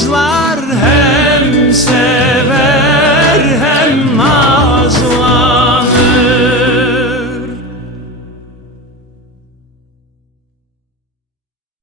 Kuşlar her